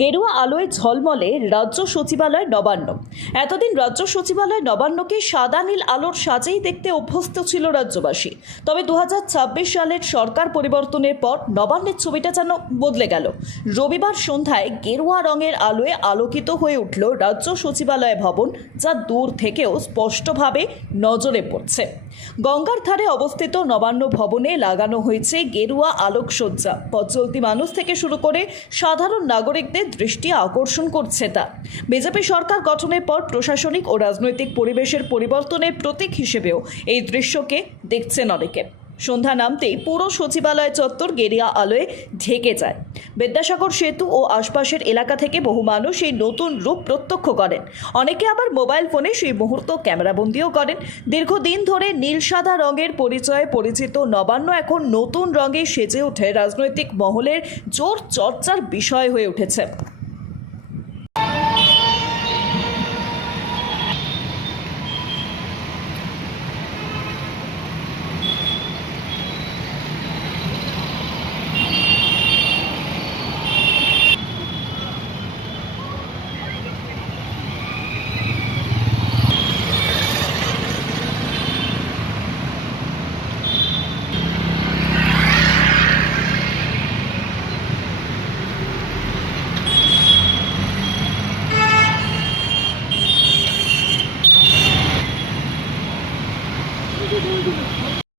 গেরুয়া আলোয় ঝলমলে রাজ্য সচিবালয় নবান্ন। এতদিন রাজ্য সচিবালয় নবান্নকে সাদা নীল আলোর সাজেই দেখতে অভ্যস্ত ছিল রাজ্যবাসী। তবে 2026 সালের সরকার পরিবর্তনের পর নবান্নের ছবিটা যেন বদলে গেল। রবিবার সন্ধ্যায় গেরুয়া রঙের আলোয় আলোকিত হয়ে উঠল রাজ্য সচিবালয় ভবন, যা দূর থেকেও স্পষ্টভাবে নজরে পড়ছে। গঙ্গার ধারে অবস্থিত নবান্ন ভবনে লাগানো হয়েছে গেরুয়া আলোকসজ্জা। পথচলতি মানুষ থেকে শুরু করে সাধারণ নাগরিকদের দৃষ্টি আকর্ষণ করছে তা। বিজেপি সরকার গঠনের পর প্রশাসনিক ও রাজনৈতিক পরিবেশের পরিবর্তনের প্রতীক হিসেবেও এই দৃশ্যকে দেখছেন অনেকে। সন্ধ্যা নামতেই পুরো সচিবালয় চত্বর গেরুয়া আলোয় ঢেকে যায়। বিদ্যাসাগর সেতু ও আশপাশের এলাকা থেকে বহু মানুষ এই নতুন রূপ প্রত্যক্ষ করেন। অনেকে আবার মোবাইল ফোনে সেই মুহূর্ত ক্যামেরাবন্দিও করেন। দীর্ঘদিন ধরে নীল সাদা রঙের পরিচয়ে পরিচিত নবান্ন এখন নতুন রঙে সেজে ওঠে রাজনৈতিক মহলের জোর চর্চার বিষয় হয়ে উঠেছে।